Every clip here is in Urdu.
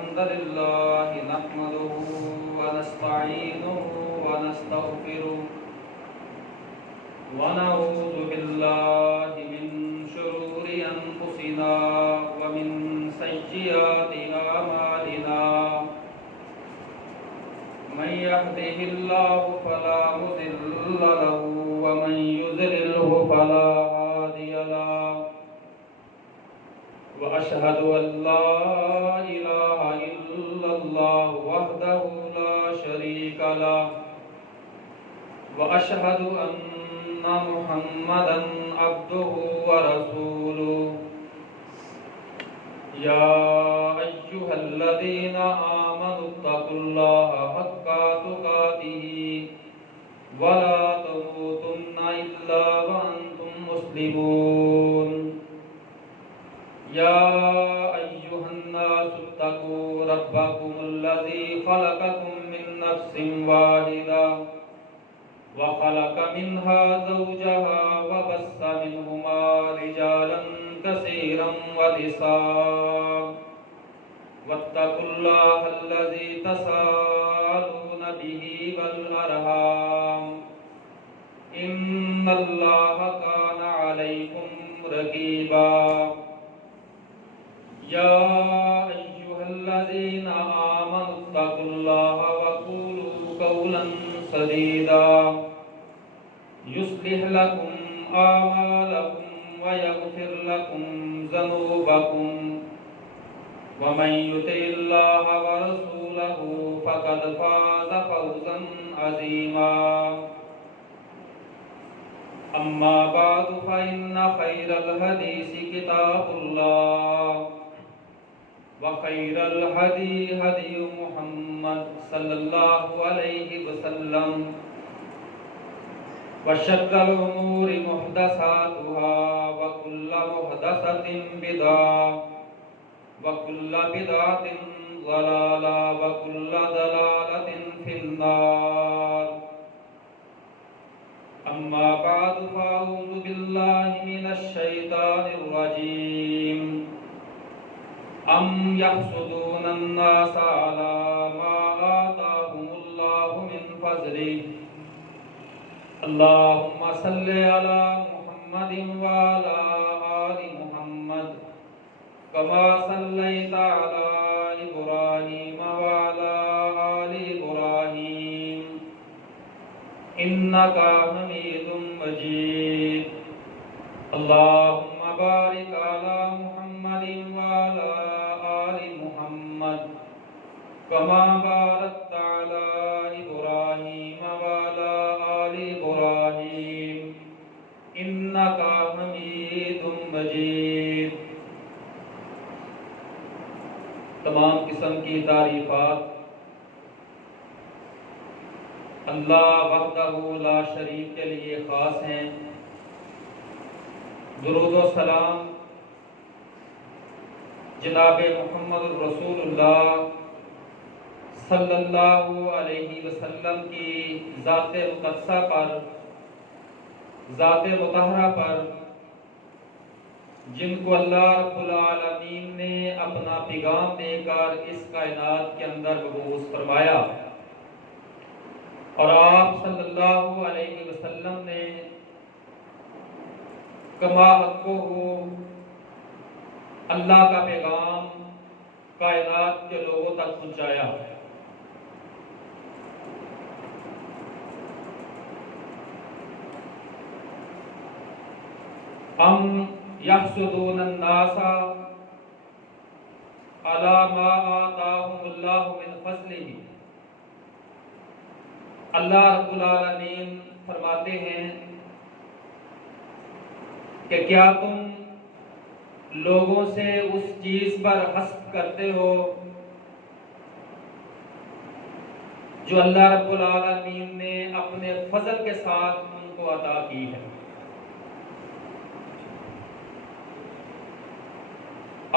الحمد لله نحمده ونستعينه ونستغفره ونعوذ بالله من شرور أنفسنا ومن سيئات أعمالنا من يهده الله فلا مضل له ومن يضلله فلا هادي له وأشهد أن لا إله إلا الله وحده لا شريك له وأشهد أن محمدا عبده ورسوله يا أيها الذين آمنوا اتقوا الله حق تقاته ولا تموتن إلا وأنتم مسلمون يا أيها الناس اتقوا ربكم الذي خلقكم من نفس واحدة وخلق منها زوجها وبث منهما رجالا كثيرا ونساء واتقوا الله الذي تساءلون به والأرحام إن الله كان عليكم رقيبا يا أيها الذين آمنوا اتقوا الله وقولوا قولا سديدا يصلح لكم أعمالكم ويغفر لكم ذنوبكم ومن يطع الله ورسوله فقد فاز فوزا عظيما أما بعد فإن خير الحديث كتاب الله وخير الهدي هدي محمد صلى الله عليه وسلم وشر الأمور محدثاتها وكل محدثة بدعة وكل بدعة ضلالة وكل ضلالة في النار أما بعد فأعوذ بالله من الشيطان الرجيم أم يحسدون الناس على ما آتاهم الله من فضله اللهم صل على محمد وعلى آل محمد كما صليت على إبراهيم وعلى آل إبراهيم إنك حميد مجيد اللهم بارك على محمد وعلى آل محمد كما باركت على إبراهيم وعلى آل إبراهيم إنك حميد مجيد تمام قسم کی تعریفات اللہ وحدہ لا شریک کے لیے خاص ہیں۔ درود و سلام جناب محمد رسول اللہ صلی اللہ علیہ وسلم کی ذات مقدسہ پر، ذات مطہرہ پر، جن کو اللہ رب العالمین نے اپنا پیغام دے کر اس کائنات کے اندر مبعوث فرمایا، اور آپ صلی اللہ علیہ وسلم نے کما حقہ اللہ کا پیغام کائنات کے لوگوں تک پہنچایا۔ ام یحسدون الناس علی ما آتاہم اللہ من فضلہ، اللہ رب العالمین فرماتے ہیں کہ کیا تم لوگوں سے اس چیز پر حسد کرتے ہو جو اللہ رب العالمین نے اپنے فضل کے ساتھ ان کو عطا کی ہے۔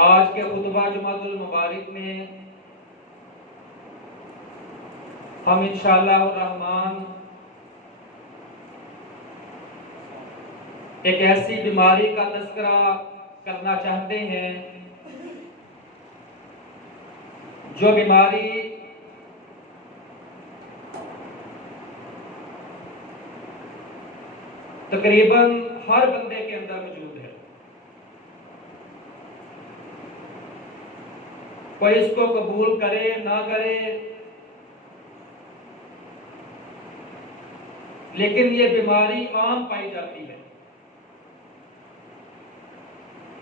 آج کے خطبہ جمعۃ المبارک میں ہم انشاءاللہ الرحمن ایک ایسی بیماری کا تذکرہ کرنا چاہتے ہیں جو بیماری تقریباً ہر بندے کے اندر موجود ہے، کوئی اس کو قبول کرے نہ کرے، لیکن یہ بیماری عام پائی جاتی ہے،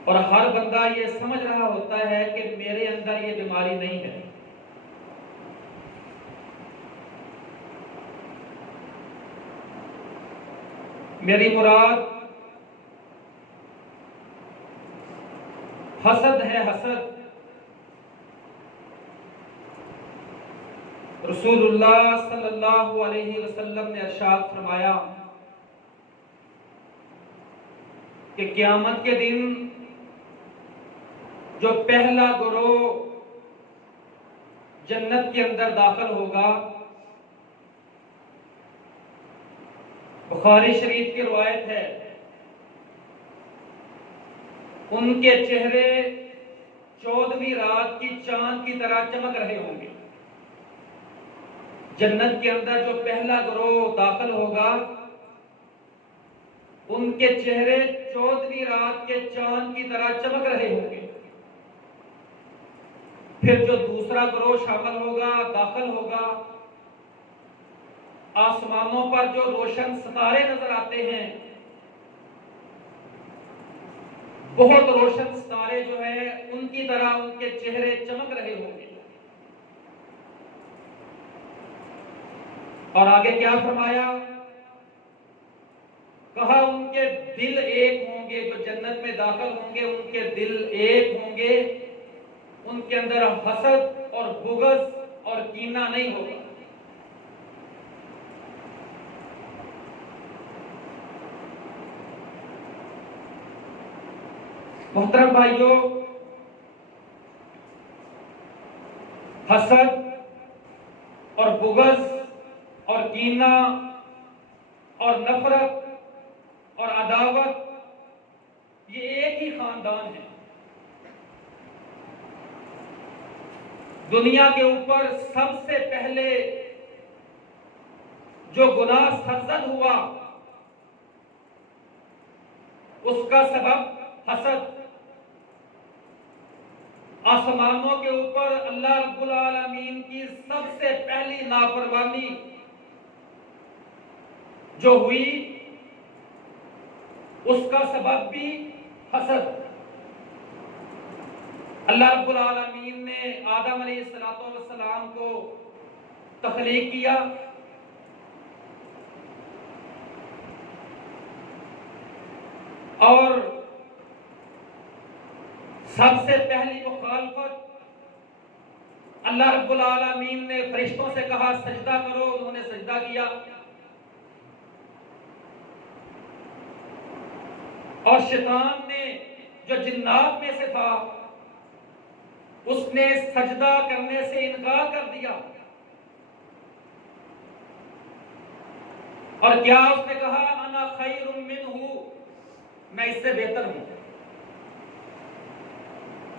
اور ہر بندہ یہ سمجھ رہا ہوتا ہے کہ میرے اندر یہ بیماری نہیں ہے۔ میری مراد حسد ہے، حسد۔ رسول اللہ صلی اللہ علیہ وسلم نے ارشاد فرمایا کہ قیامت کے دن جو پہلا گروہ جنت کے اندر داخل ہوگا، بخاری شریف کی روایت ہے، ان کے چہرے 14ویں رات کی چاند کی طرح چمک رہے ہوں گے۔ جنت کے اندر جو پہلا گروہ داخل ہوگا، ان کے چہرے 14ویں رات کے چاند کی طرح چمک رہے ہوں گے۔ پھر جو دوسرا گروہ شامل ہوگا، داخل ہوگا، آسمانوں پر جو روشن ستارے نظر آتے ہیں، بہت روشن ستارے جو ہیں، ان کی طرح ان کے چہرے چمک رہے ہوں گے۔ اور آگے کیا فرمایا؟ کہا ان کے دل ایک ہوں گے، جو جنت میں داخل ہوں گے ان کے دل ایک ہوں گے، ان کے اندر حسد اور بغض اور کینہ نہیں ہوگا۔ محترم بھائیوں، حسد اور بغض اور کینہ اور نفرت اور عداوت یہ ایک ہی خاندان ہے۔ دنیا کے اوپر سب سے پہلے جو گناہ سرزد ہوا، اس کا سبب حسد۔ آسمانوں کے اوپر اللہ رب العالمین کی سب سے پہلی نافرمانی جو ہوئی، اس کا سبب بھی حسد۔ اللہ رب العالمین نے آدم علیہ السلام کو تخلیق کیا، اور سب سے پہلی مخالفت اللہ رب العالمین نے فرشتوں سے کہا سجدہ کرو، انہوں نے سجدہ کیا، اور شیطان نے جو جنات میں سے تھا اس نے سجدہ کرنے سے انکار کر دیا، اور کیا اس نے کہا انا خیر منہ، میں اس سے بہتر ہوں،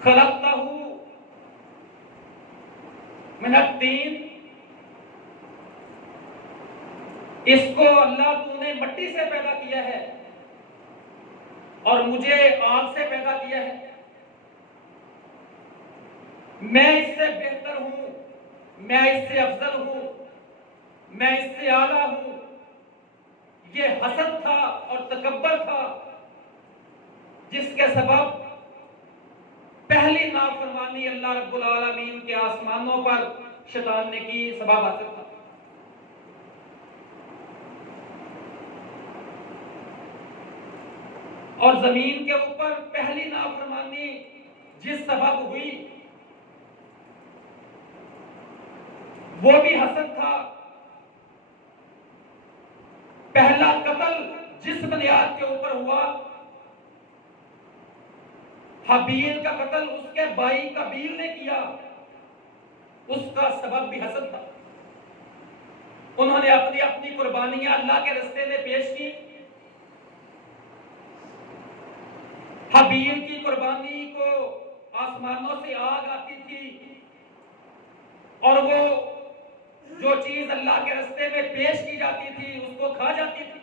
خلقتہ من الطین، اس کو اللہ تو نے مٹی سے پیدا کیا ہے اور مجھے آگ سے پیدا کیا ہے، میں اس سے بہتر ہوں، میں اس سے افضل ہوں، میں اس سے اعلیٰ ہوں۔ یہ حسد تھا اور تکبر تھا، جس کے سبب پہلی نافرمانی اللہ رب العالمین کے آسمانوں پر شیطان نے کی، سبب حسد تھا۔ اور زمین کے اوپر پہلی نافرمانی جس سبب ہوئی وہ بھی حسد تھا۔ پہلا قتل جس بنیاد کے اوپر ہوا، حابیل کا قتل اس کے بھائی قابیل نے کیا، اس کا سبب بھی حسد تھا۔ انہوں نے اپنی اپنی قربانیاں اللہ کے راستے میں پیش کی۔ حابیل کی قربانی کو آسمانوں سے آگ آتی تھی، اور وہ جو چیز اللہ کے راستے میں پیش کی جاتی تھی اس کو کھا جاتی تھی۔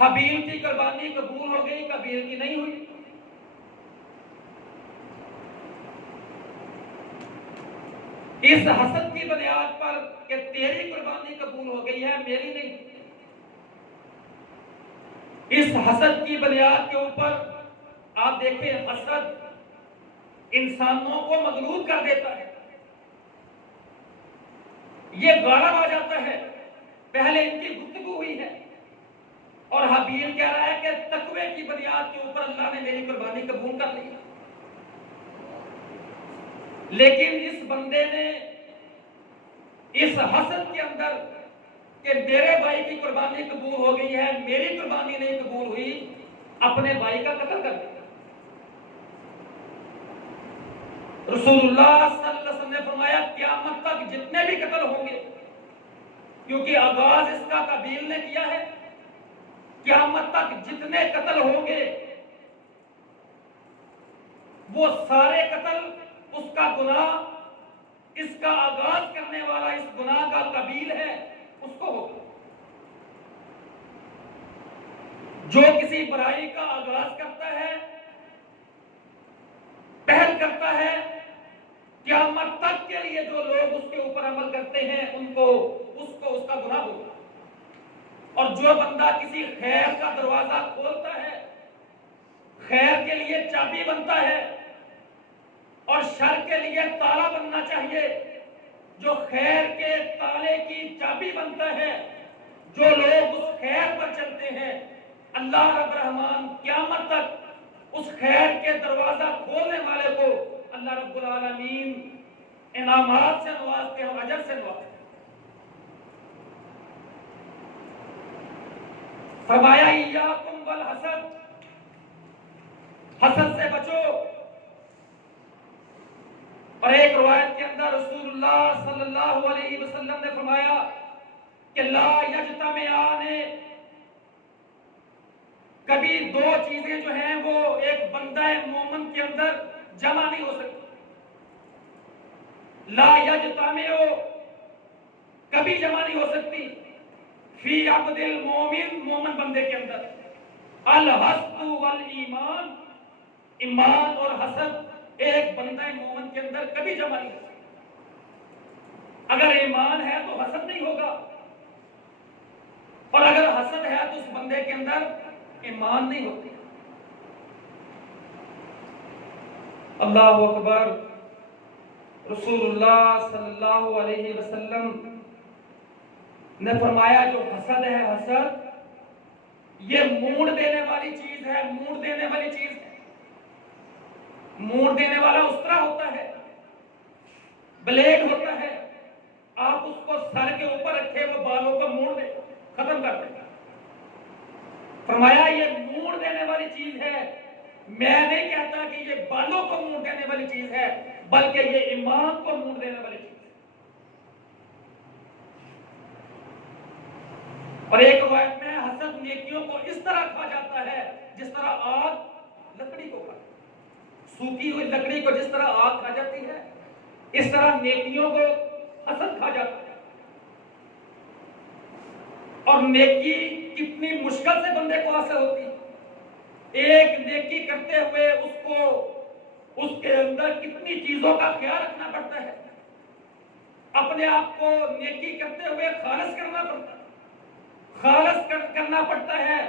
حابیل کی قربانی قبول ہو گئی، قابیل کی نہیں ہوئی۔ اس حسد کی بنیاد پر کہ تیری قربانی قبول ہو گئی ہے، میری نہیں، اس حسد کی بنیاد کے اوپر آپ دیکھیں حسد انسانوں کو مغلوب کر دیتا ہے، یہ غالب آ جاتا ہے۔ پہلے ان کی گفتگو ہوئی ہے اور حابیل کہہ رہا ہے کہ تقوی کی بنیاد کے اوپر اللہ نے میری قربانی قبول کر لی، لیکن اس بندے نے اس حسد کے اندر کہ میرے بھائی کی قربانی قبول ہو گئی ہے، میری قربانی نہیں قبول ہوئی، اپنے بھائی کا قتل کر دیا۔ رسول اللہ صلی اللہ علیہ وسلم نے فرمایا قیامت تک جتنے بھی قتل ہوں گے، کیونکہ آغاز اس کا قابیل نے کیا ہے، قیامت تک جتنے قتل ہوں گے وہ سارے قتل اس کا گناہ، اس کا آغاز کرنے والا اس گناہ کا قابیل ہے اس کو ہوگا۔ جو کسی برائی کا آغاز کرتا ہے، پہل کرتا ہے، قیامت تک کے لیے جو لوگ اس کے اوپر عمل کرتے ہیں اس کو اس کا گناہ ہوگا۔ اور جو بندہ کسی خیر کا دروازہ کھولتا ہے، خیر کے لیے چابی بنتا ہے اور شر کے لیے تالا بننا چاہیے، جو خیر کے تالے کی چابی بنتا ہے، جو لوگ اس خیر پر چلتے ہیں، اللہ رب الرحمن قیامت تک اس خیر کے دروازہ کھولنے والے کو اللہ رب العالمین انعامات سے نوازتے ہیں اور اجر سے نوازتے ہیں۔ فرمایا ایاکم والحسد، حسد سے بچو۔ اور ایک روایت کے اندر رسول اللہ صلی اللہ علیہ وسلم نے فرمایا کہ لا یجتمعان، کبھی دو چیزیں جو ہیں وہ ایک بندہ مومن کے اندر جمع نہیں ہو سکتی۔ لا یجتمع، کبھی جمع نہیں ہو سکتی، فی عبد المومن، مومن بندے کے اندر، الحسد والایمان، ایمان اور حسد ایک بندہ مومن کے اندر کبھی جمع نہیں ہو سکتا۔ اگر ایمان ہے تو حسد نہیں ہوگا، اور اگر حسد ہے تو اس بندے کے اندر ایمان نہیں ہوتی۔ اللہ اکبر۔ رسول اللہ صلی اللہ علیہ وسلم نے فرمایا جو حسد ہے، حسد یہ موڑ دینے والی چیز ہے، موڑ دینے والی چیز ہے۔ موڑ دینے والا اس طرح ہوتا ہے، بلیڈ ہوتا ہے، آپ اس کو سر کے اوپر رکھے وہ بالوں کو موڑ دے، ختم کر دے گا۔ فرمایا یہ موڑ دینے والی چیز ہے، میں نہیں کہتا کہ یہ بالوں کو موڑ دینے والی چیز ہے، بلکہ یہ ایمان کو موڑ دینے والی چیز ہے۔ اور ایک روایت میں حسد نیکیوں کو اس طرح کھا جاتا ہے جس طرح آگ لکڑی کو کھا، سوکھی ہوئی لکڑی کو جس طرح آگ کھا جاتی ہے، اس طرح نیکیوں کو حسد کھا جاتا ہے۔ اور نیکی کتنی مشکل سے بندے کو حاصل ہوتی ہے، ایک نیکی کرتے ہوئے اس کے اندر کتنی چیزوں کا خیال رکھنا پڑتا ہے، اپنے آپ کو نیکی کرتے ہوئے خالص کرنا پڑتا ہے، کرنا پڑتا ہے،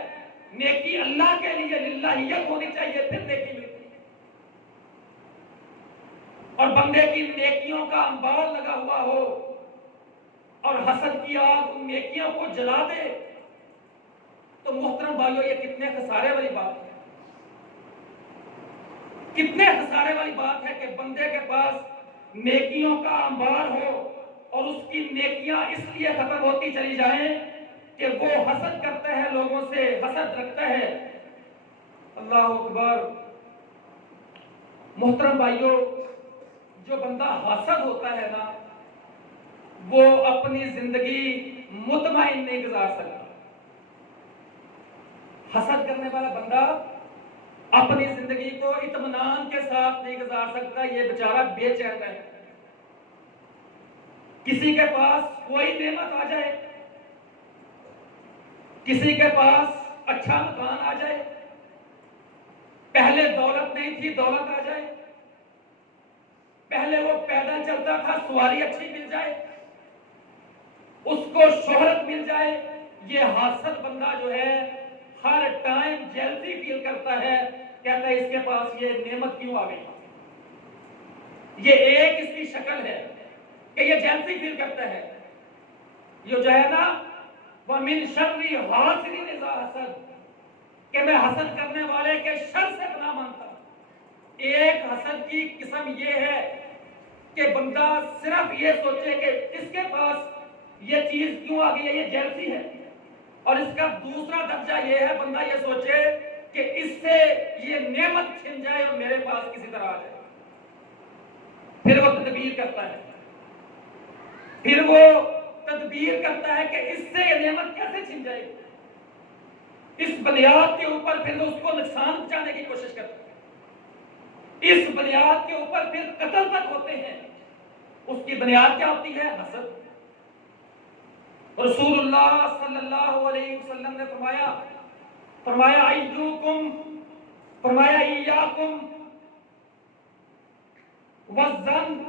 نیکی اللہ کے لیے للہیت ہونی چاہیے، پھر نیکی ملتی ہے۔ اور بندے کی نیکیوں کا انبار لگا ہوا ہو اور حسد کی آگ ان نیکیوں کو جلا دے تو محترم بھائیو یہ کتنے خسارے والی بات ہے، کتنے خسارے والی بات ہے کہ بندے کے پاس نیکیوں کا انبار ہو اور اس کی نیکیاں اس لیے ختم ہوتی چلی جائیں کہ وہ حسد کرتا ہے، لوگوں سے حسد رکھتا ہے۔ اللہ اکبر۔ محترم بھائیو جو بندہ حاسد ہوتا ہے نا وہ اپنی زندگی مطمئن نہیں گزار سکتا۔ حسد کرنے والا بندہ اپنی زندگی کو اطمینان کے ساتھ نہیں گزار سکتا، یہ بیچارہ بے چین ہے۔ کسی کے پاس کوئی نعمت آ جائے، کسی کے پاس اچھا مکان آ جائے، پہلے دولت نہیں تھی دولت آ جائے، پہلے وہ پیدل چلتا تھا سواری اچھی مل جائے، اس کو شہرت مل جائے، یہ حاسد بندہ جو ہے ہر ٹائم جیلسی فیل کرتا ہے، کہتا ہے اس کے پاس یہ نعمت کیوں آ گئی۔ یہ ایک اس کی شکل ہے کہ یہ جیلسی فیل کرتا ہے۔ یہ جو ہے نا وَمِن شَرِّ حَاسِدٍ إِذَا حَسَدَ، کہ میں حسد کرنے والے کے شر سے پناہ مانگتا ہوں۔ ایک حسد کی قسم یہ ہے کہ بندہ صرف یہ سوچے کہ اس کے پاس یہ چیز کیوں آ گئی ہے، یہ جیلسی ہے، اور اس کا دوسرا درجہ یہ ہے بندہ یہ سوچے کہ اس سے یہ نعمت چھن جائے اور میرے پاس کسی طرح آ جائے۔ پھر وہ تدبیر کرتا ہے، پھر وہ تدبیر کرتا ہے کہ اس سے یہ نعمت کیسے چھن جائے، اس بنیاد کے اوپر پھر اس کو نقصان پہنچانے کی کوشش کرتا ہے، اس بنیاد کے اوپر پھر قتل تک ہوتے ہیں۔ اس کی بنیاد کیا ہوتی ہے؟ حسد۔ رسول اللہ صلی اللہ علیہ وسلم نے فرمایا ایوکم، فرمایا ایاکم والظن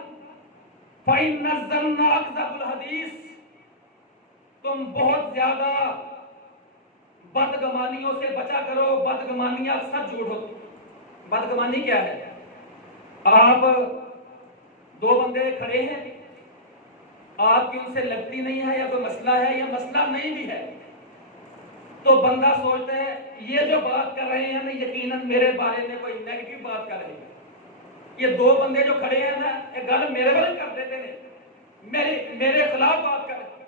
فإن الظن أكذب الحدیث، تم بہت زیادہ بدگمانیوں سے بچا کرو، بدگمانیاں اکثر جھوٹ ہوتی۔ بدگمانی کیا ہے؟ آپ دو بندے کھڑے ہیں، آپ کی ان سے لگتی نہیں ہے، یا کوئی مسئلہ ہے یا مسئلہ نہیں بھی ہے، تو بندہ سوچتا ہے یہ جو بات کر رہے ہیں نا یقیناً میرے بارے میں کوئی نیگیٹو بات کر رہے ہیں، یہ دو بندے جو کھڑے ہیں نا یہ گل میرے بارے کر دیتے ہیں، میرے خلاف بات کر رہے ہیں۔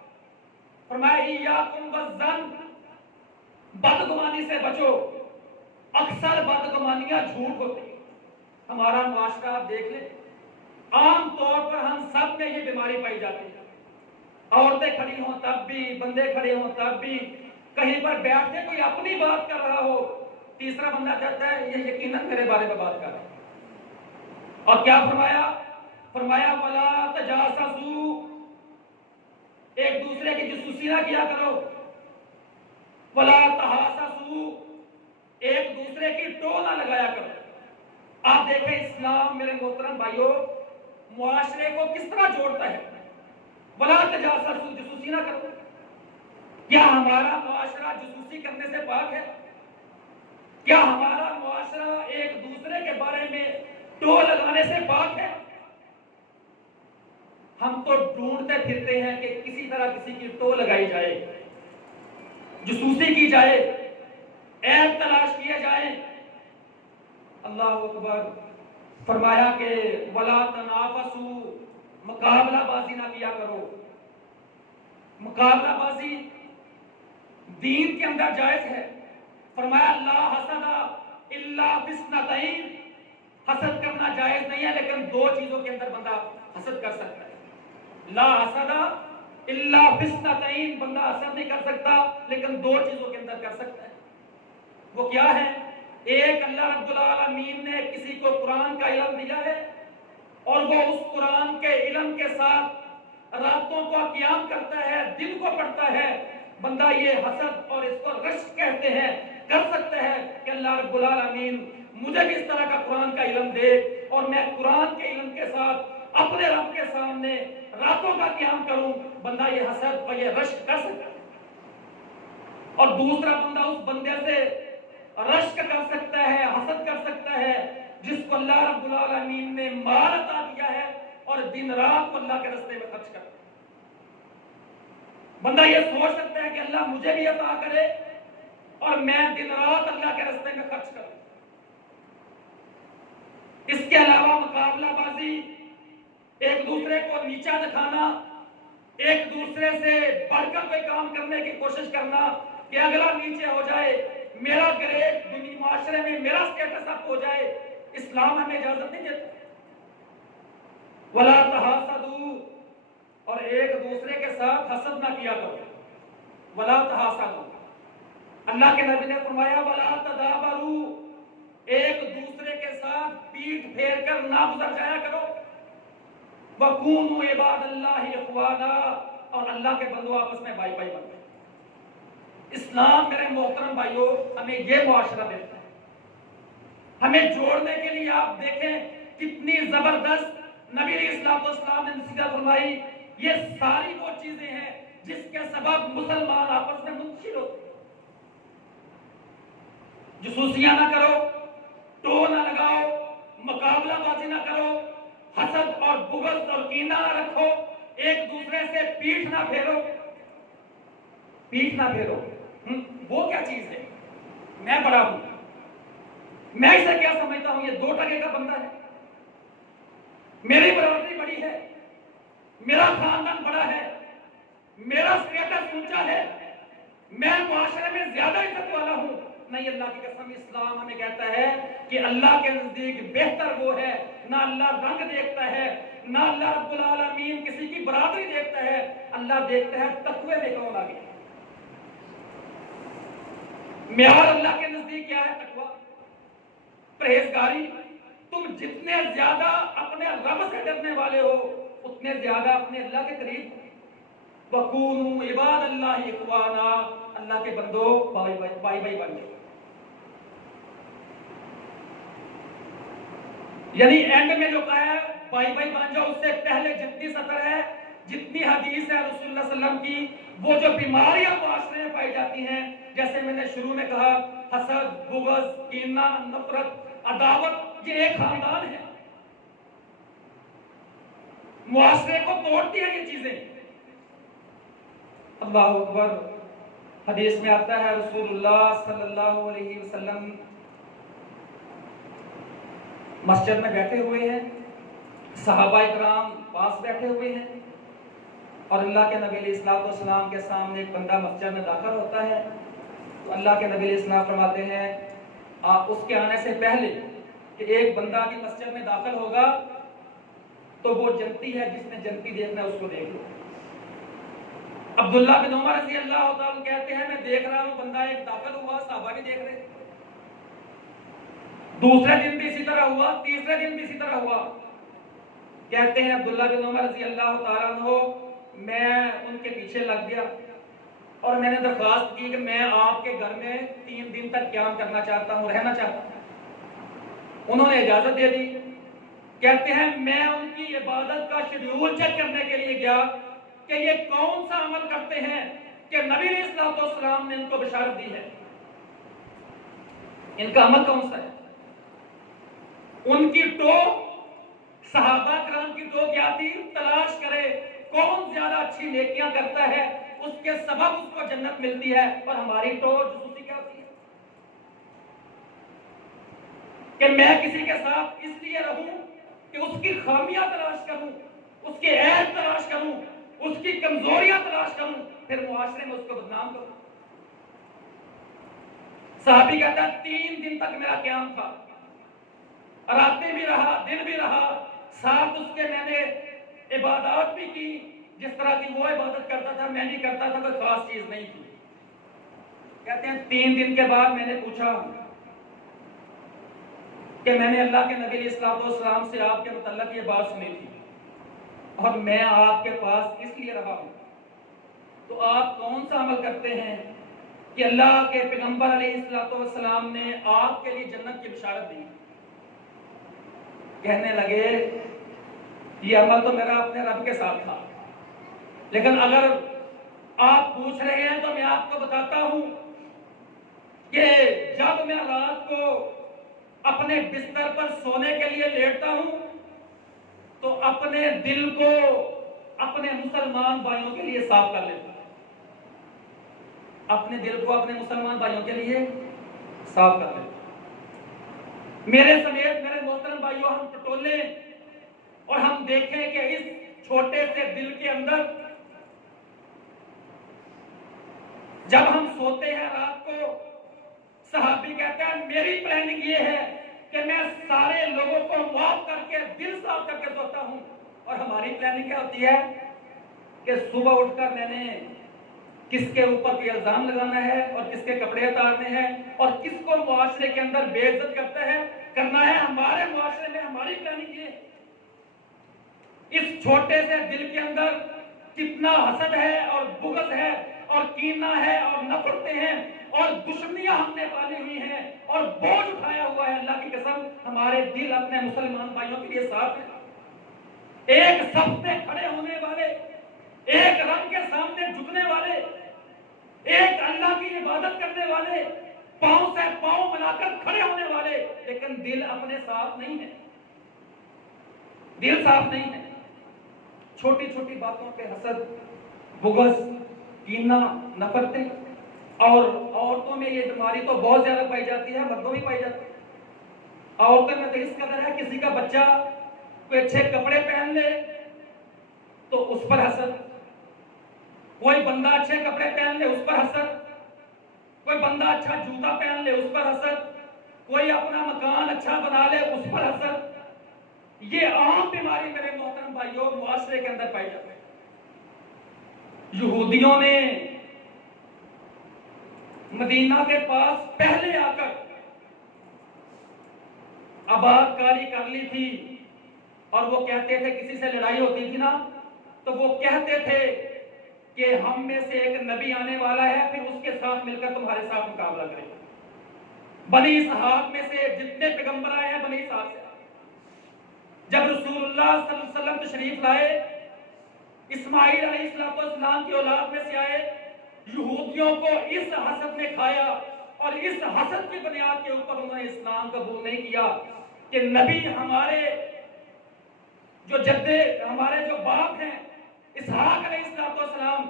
فرمایا ایاکم والظن، بدگمانی سے بچو، اکثر بدگمانیاں جھوٹ ہوتی ہیں۔ ہمارا معاشرہ آپ دیکھ لیں، عام طور پر ہم سب میں یہ بیماری پائی جاتی ہے، عورتیں کھڑی ہوں تب بھی، بندے کھڑے ہوں تب بھی، کہیں پر بیٹھ کے کوئی اپنی بات کر رہا ہو، تیسرا بندہ کہتا ہے یہ یقیناً میرے بارے میں بات کر رہا ہے۔ اور کیا فرمایا وَلَا تَجَاسَسُوا، ایک دوسرے کی جاسوسی نہ کیا کرو، وَلَا تَحَاسَسُوا، ایک دوسرے کی ٹو نہ لگایا کرو۔ آپ دیکھیں اسلام میرے محترم بھائیوں معاشرے کو کس طرح جوڑتا ہے۔ وَلَا تَجَاسَسُوا، جاسوسی نہ کرو۔ کیا ہمارا معاشرہ جاسوسی کرنے سے پاک ہے؟ کیا ہمارا معاشرہ ایک دوسرے کے بارے میں ٹو لگانے سے پاک ہے؟ ہم تو ڈھونڈتے پھرتے ہیں کہ کسی طرح کسی کی ٹو لگائی جائے، جاسوسی کی جائے، عیب تلاش کیے جائیں۔ اللہ اکبر۔ فرمایا کہ وَلَا تَنَافَسُوا، مقابلہ بازی نہ کیا کرو۔ مقابلہ بازی دین کے اندر جائز ہے۔ فرمایا لا حسد الا بِاثْنَتَيْن، حسد کرنا جائز نہیں ہے لیکن دو چیزوں کے اندر بندہ حسد کر سکتا ہے۔ لا حسد الا بِاثْنَتَيْن، بندہ حسد نہیں کر سکتا لیکن دو چیزوں کے اندر کر سکتا ہے۔ وہ کیا ہے؟ ایک، اللہ رب العالمین نے کسی کو قرآن کا علم دیا ہے اور وہ اس قرآن کے علم کے ساتھ راتوں کو قیام کرتا ہے، دن کو پڑھتا ہے، بندہ یہ حسد اور اس کو رشک کہتے ہیں کر سکتا ہے کہ اللہ رب العالمین مجھے بھی اس طرح کا قرآن کا علم دے اور میں قرآن کے علم کے ساتھ اپنے رب کے سامنے راتوں کا قیام کروں، بندہ یہ حسد اور یہ رشک کر سکتا ہے۔ اور دوسرا بندہ اس بندے سے رشک کر سکتا ہے، حسد کر سکتا ہے جس کو اللہ رب العالمین نے مال عطا دیا ہے اور دن رات کو اللہ کے راستے میں خرچ کرتا ہے۔ بندہ یہ سوچ سکتا ہے کہ اللہ مجھے بھی عطا کرے اور میں دن رات اللہ کے راستے میں خرچ کروں۔ اس کے علاوہ مقابلہ بازی، ایک دوسرے کو نیچا دکھانا، ایک دوسرے سے بڑھ کر کوئی کام کرنے کی کوشش کرنا کہ اگلا نیچے ہو جائے، میرا گریڈ دنیا معاشرے میں میرا سٹیٹس اپ ہو جائے، اسلام ہمیں اجازت نہیں دیتا۔ وَلَا تَحَاسَدُوا، اور ایک دوسرے کے ساتھ حسد نہ کیا کرو۔ وَلَا تَحَاسَدُوا، اللہ کے نبی نے فرمایا وَلَا تَدَابَرُوا، ایک دوسرے کے ساتھ پیٹھ پھیر کر نہ گزر جایا کرو. وَكُونُوا عِبَادَ اللَّهِ إِخْوَانًا، اور اللہ کے بندو آپس میں بھائی بھائی بن جائیں. اسلام میرے محترم بھائیوں ہمیں یہ معاشرہ دیتا ہے. ہمیں جوڑنے کے لیے آپ دیکھیں کتنی زبردست نبی علیہ السلام نے نصیحت فرمائی. یہ ساری وہ چیزیں ہیں جس کے سبب مسلمان آپس میں منتشر ہوتے ہیں. جسوسیاں نہ کرو، ٹو نہ لگاؤ، مقابلہ بازی نہ کرو، حسد اور بغض اور کینہ نہ رکھو، ایک دوسرے سے پیٹھ نہ پھیرو. پیٹھ نہ پھیرو وہ کیا چیز ہے؟ میں بڑا ہوں، میں اسے کیا سمجھتا ہوں؟ یہ 2 ٹکے کا بندہ ہے. میری برادری بڑی ہے، میرا خاندان بڑا ہے، میرا اسٹیٹس اونچا ہے، میں معاشرے میں زیادہ عزت والا ہوں. نہیں، اللہ کی قسم اسلام ہمیں کہتا ہے کہ اللہ کے نزدیک بہتر وہ ہے. نہ اللہ رنگ دیکھتا ہے، نہ اللہ رب العالمین کسی کی برادری دیکھتا ہے. اللہ دیکھتا ہے تقوی میں کون آگے. معیار اللہ کے نزدیک کیا ہے؟ تقوی، پرہیزگاری. تم جتنے زیادہ اپنے رب سے ڈرنے والے ہو اتنے زیادہ اپنے اللہ کے قریب. وَكُونُوا عِبَادَ اللَّهِ إِخْوَانًا، اللہ کے بندو بھائی بھائی بن جاؤ. یعنی اینڈ میں جو کہا ہے بھائی بھائی بن جاؤ، اس سے پہلے جتنی سطر ہے، جتنی حدیث ہے رسول اللہ صلی اللہ علیہ وسلم کی، وہ جو بیماریاں معاشرے میں پائی جاتی ہیں، جیسے میں نے شروع میں کہا حسد، بغض، کینہ، نفرت، عداوت، یہ ایک خاندان ہے. معاشرے کو توڑتی ہیں یہ چیزیں. اللہ اکبر. حدیث میں آتا ہے رسول اللہ صلی اللہ علیہ وسلم مسجد میں بیٹھے ہوئے ہیں، صحابہ کرام پاس بیٹھے ہوئے ہیں، اور اللہ کے نبی علیہ السلام کے سامنے ایک بندہ مسجد میں داخل ہوتا ہے. تو اللہ کے نبی علیہ السلام فرماتے ہیں آپ اس کے آنے سے پہلے کہ ایک بندہ بھی مسجد میں داخل ہوگا تو وہ جنتی ہے، جس نے جنتی دیکھنا ہے اس کو دیکھ لو. عبداللہ بن عمر رضی اللہ تعالیٰ کہتے ہیں میں دیکھ رہا ہوں بندہ ایک داخل ہوا، صحابہ بھی دیکھ رہے. دوسرے دن بھی اسی طرح ہوا، تیسرے دن بھی اسی طرح ہوا. کہتے ہیں عبداللہ بن عمر رضی اللہ تعالیٰ عنہ میں ان کے پیچھے لگ گیا اور میں نے درخواست کی کہ میں آپ کے گھر میں 3 دن تک قیام کرنا چاہتا ہوں، رہنا چاہتا ہوں. انہوں نے اجازت دے دی. کہتے ہیں میں ان کی عبادت کا شیڈول چیک کرنے کے لیے گیا کہ یہ کون سا عمل کرتے ہیں کہ نبی علیہ السلام نے ان کو بشارت دی ہے. ان کا عمل کون سا ہے؟ ان کی ٹو صحابہ کرام کی ٹو کیا تھی؟ تلاش کرے کون زیادہ اچھی نیکیاں کرتا ہے، اس کے سبب اس کو جنت ملتی ہے. اور ہماری ٹو جسوسی کیا ہوتی ہے کہ میں کسی کے ساتھ اس لیے رہوں کہ اس کی خامیاں تلاش کروں، اس کے عیب تلاش کروں، اس کی کمزوریاں تلاش کروں، پھر معاشرے میں اس کو بدنام کروں. صحابی کہتا ہے 3 دن تک میرا قیام تھا، راتیں بھی رہا، دن بھی رہا، ساتھ اس کے میں نے عبادات بھی کی جس طرح کی وہ عبادت کرتا تھا میں نہیں کرتا تھا، کوئی خاص چیز نہیں تھی. کہتے ہیں 3 دن کے بعد میں نے پوچھا کہ میں نے اللہ کے نبی علیہ السلام سے آپ کے متعلق یہ بات سنی تھی اور میں آپ کے پاس اس لیے رہا ہوں، تو آپ کون سا عمل کرتے ہیں کہ اللہ کے پیغمبر علیہ السلام نے آپ کے لیے جنت کی بشارت دی؟ کہنے لگے یہ عمل تو میرا اپنے رب کے ساتھ تھا، لیکن اگر آپ پوچھ رہے ہیں تو میں آپ کو بتاتا ہوں کہ جب میں رات کو اپنے بستر پر سونے کے لیے لیٹتا ہوں تو اپنے دل کو اپنے مسلمان بھائیوں کے لیے صاف کر لیتا ہوں. اپنے دل کو اپنے مسلمان بھائیوں کے لیے صاف کر لیتا ہوں. میرے سمیت میرے محترم بھائیوں، ہم ٹٹولے اور ہم دیکھیں کہ اس چھوٹے سے دل کے اندر جب ہم سوتے ہیں رات کو، صحابی کہتا ہے میری پلاننگ یہ ہے کہ میں سارے لوگوں کو معاف کر کے دل صاف کر کے سوتا ہوں. اور ہماری پلاننگ کیا ہوتی ہے کہ صبح اٹھ کر میں نے کس کے اوپر کوئی الزام لگانا ہے اور کس کے کپڑے اتارنے ہیں اور کس کو معاشرے کے اندر بے عزت کرنا ہے. ہمارے معاشرے میں ہماری پلاننگ یہ. اس چھوٹے سے دل کے اندر کتنا حسد ہے اور بغض ہے اور کینہ ہے اور نفرتیں ہیں اور دشمنیاں ہم نے پالی ہوئی ہیں اور بوجھ اٹھایا ہوا ہے. اللہ کی قسم ہمارے دل اپنے مسلمان بھائیوں کے لیے صاف ہے. ایک صف میں کھڑے ہونے والے, ایک رب کے سامنے جھکنے والے, ایک اللہ کی عبادت کرنے والے, پاؤں سے پاؤں ملا کر کھڑے ہونے والے, لیکن دل اپنے صاف نہیں ہے. دل صاف نہیں ہے. چھوٹی چھوٹی باتوں پہ حسد, بغض, کینہ, نفرتیں. اور عورتوں میں یہ بیماری تو بہت زیادہ پائی جاتی ہے, مردوں بھی پائی جاتی ہے. عورتوں میں تو اس قدر ہے, کسی کا بچہ کوئی اچھے کپڑے پہن لے تو اس پر حسد, کوئی بندہ اچھے کپڑے پہن لے اس پر حسد, کوئی بندہ اچھا جوتا پہن لے اس پر حسد, کوئی اپنا مکان اچھا بنا لے اس پر حسد. یہ عام بیماری میرے محترم بھائیوں معاشرے کے اندر پائی جاتی ہے. یہودیوں نے مدینہ کے پاس پہلے آ کر آباد کاری کر لی تھی اور وہ کہتے تھے, کسی سے لڑائی ہوتی تھی نا تو وہ کہتے تھے کہ ہم میں سے ایک نبی آنے والا ہے, پھر اس کے ساتھ مل کر تمہارے ساتھ مقابلہ کریں گے. بنی اسحاق میں سے جتنے پیغمبر آئے ہیں بنی اسحاق سے. جب رسول اللہ صلی اللہ علیہ وسلم تشریف لائے, اسماعیل علیہ السلام کی اولاد میں سے آئے, یہودیوں کو اس حسد نے کھایا اور اس حسد کی بنیاد کے اوپر انہوں نے اسلام قبول نہیں کیا کہ نبی ہمارے جو جدے, ہمارے جو باپ ہیں اسحاق علیہ السلام,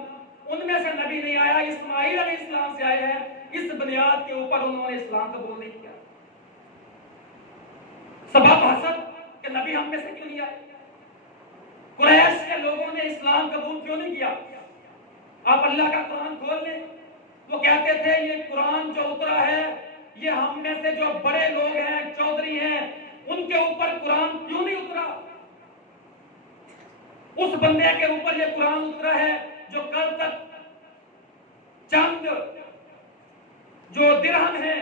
ان میں سے نبی نہیں آیا, اسماعیل علیہ السلام سے آئے ہیں. اس بنیاد کے اوپر انہوں نے اسلام قبول نہیں کیا. سبب حسد کہ نبی ہم میں سے کیوں نہیں آئے. قریش کے لوگوں نے اسلام قبول کیوں نہیں کیا. آپ اللہ کا قرآن کھول لیں, وہ کہتے تھے یہ قرآن جو اترا ہے یہ ہم میں سے جو بڑے لوگ ہیں, چودھری ہیں, ان کے اوپر قرآن کیوں نہیں اترا. اس بندے کے اوپر یہ قرآن اترا ہے جو کل تک چند جو درہم ہیں,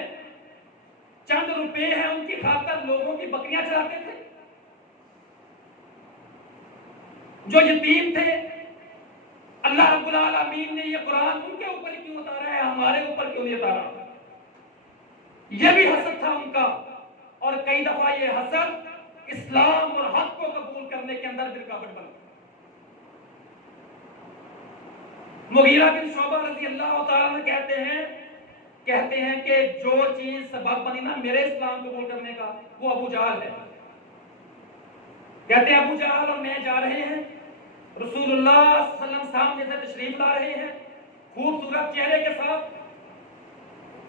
چند روپے ہیں, ان کی خاطر لوگوں کی بکریاں چراتے تھے. جو یتیم تھے, اللہ رب العالمین نے یہ قرآن ان کے اوپر کیوں اتارا ہے, ہمارے اوپر کیوں نہیں اتارا. یہ بھی حسد تھا ان کا. اور کئی دفعہ یہ حسد اسلام اور حق کو قبول کرنے کے اندر رکاوٹ بن گئی. مغیرہ بن شعبہ رضی اللہ تعالیٰ عنہ کہتے ہیں کہ جو چیز سبب بنی نا میرے اسلام قبول کرنے کا, وہ ابو جہل ہے. کہتے ہیں ابو جہل اور میں جا رہے ہیں, رسول اللہ صلی اللہ علیہ وسلم سامنے سے تشریف لا رہے ہیں, خوبصورت چہرے کے ساتھ,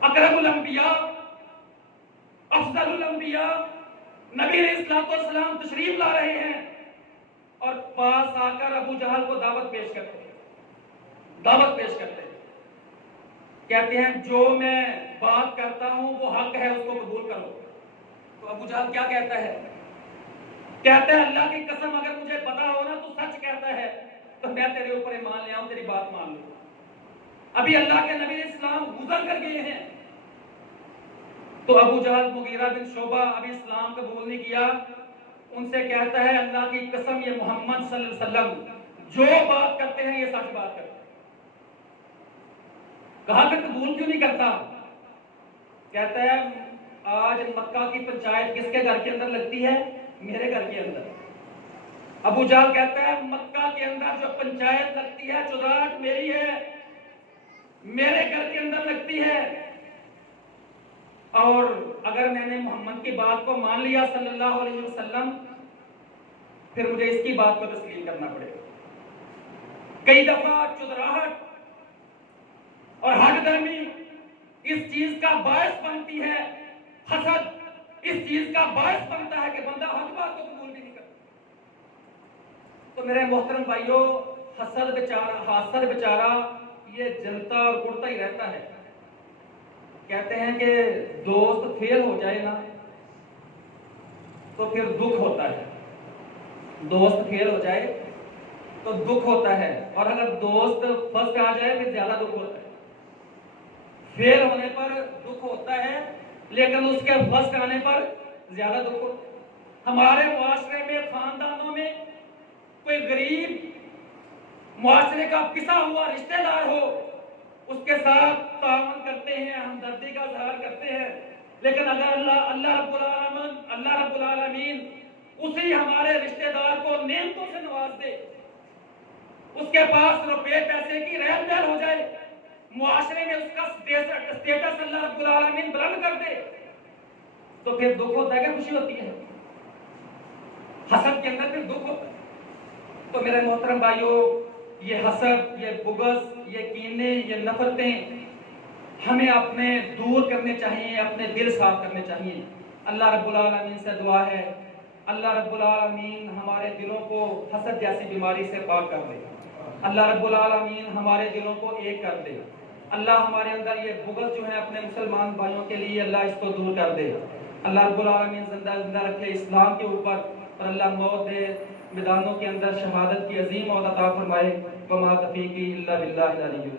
اکرم الانبیاء, افضل الانبیاء نبی علیہ السلام تشریف لا رہے ہیں اور پاس آ کر ابو جہل کو دعوت پیش کرتے ہیں. کہتے ہیں جو میں بات کرتا ہوں وہ حق ہے, اس کو قبول کرو. تو ابو جہل کیا کہتا ہے؟ کہتا ہے اللہ کی قسم اگر مجھے پتا ہو نا تو سچ کہتا ہے تو میں تیرے اوپر ایمان لے آؤں, تیری بات مان لوں. ابھی اللہ کے نبی اسلام گزر کر گئے ہیں. تو ابو جہل مغیرہ بن شعبہ ابھی اسلام قبول نہیں کیا, ان سے کہتا ہے اللہ کی قسم یہ محمد صلی اللہ علیہ وسلم جو بات کرتے ہیں یہ سچ بات کرتے ہیں. کہا کہ قبول کیوں نہیں کرتا؟ کہتا ہے آج مکہ کی پنچایت کس کے گھر کے اندر لگتی ہے؟ میرے گھر کے اندر. ابو جہل کہتا ہے مکہ کے اندر جو پنچایت لگتی ہے چودراہٹ میری ہے, میرے گھر کے اندر لگتی ہے, اور اگر میں نے محمد کی بات کو مان لیا صلی اللہ علیہ وسلم پھر مجھے اس کی بات کو تسلیم کرنا پڑے گا. کئی دفعہ چودراہٹ اور ہٹ درمی اس چیز کا باعث بنتی ہے, حسد اس چیز کا باعث بنتا ہے کہ بندہ حق بات کو قبول بھی نہیں کرتا. تو میرے محترم بھائیوں, حسد بیچارہ یہ جلتا اور اڑتا ہی رہتا ہے. کہتے ہیں کہ دوست فیل ہو جائے نا تو پھر دکھ ہوتا ہے. دوست فیل ہو جائے تو تو دکھ ہوتا ہے، اور اگر دوست فرسٹ آ جائے پھر زیادہ دکھ ہوتا ہے۔ فیل ہونے پر دکھ ہوتا ہے لیکن اس کے فرسٹ آنے پر زیادہ دکھ ہوتا ہے۔ ہمارے معاشرے میں، خاندانوں میں کوئی غریب معاشرے کا پسا ہوا رشتہ دار ہو، اس کے ساتھ تعاون کرتے ہیں، ہمدردی کا اظہار کرتے ہیں، لیکن اگر اللہ رب العالمین اسی ہمارے رشتہ دار کو نعمتوں سے نواز دے، اس کے پاس روپے پیسے کی رہن دہن ہو جائے، معاشرے میں اس کا اسٹیٹس اللہ رب العالمین بلند کر دے، تو پھر دکھ ہوتا ہے کہ خوشی ہوتی ہے؟ حسد کے اندر پھر دکھ ہوتا ہے۔ تو میرے محترم بھائیوں، یہ حسد، یہ بغض، یہ کینے، یہ نفرتیں ہمیں اپنے دور کرنے چاہیے، اپنے دل صاف کرنے چاہیے۔ اللہ رب العالمین سے دعا ہے اللہ رب العالمین ہمارے دلوں کو حسد جیسی بیماری سے پاک کر دے، اللہ رب العالمین ہمارے دلوں کو ایک کر دے، اللہ ہمارے اندر یہ بغض جو ہے اپنے مسلمان بھائیوں کے لیے اللہ اس کو دور کر دے، اللہ رب العالمین زندہ رکھے اسلام کے اوپر، اور اللہ موت دے میدانوں کے اندر شہادت کی عظیم موت عطا فرمائے۔ وما توفیقی الا باللہ العلی العظیم۔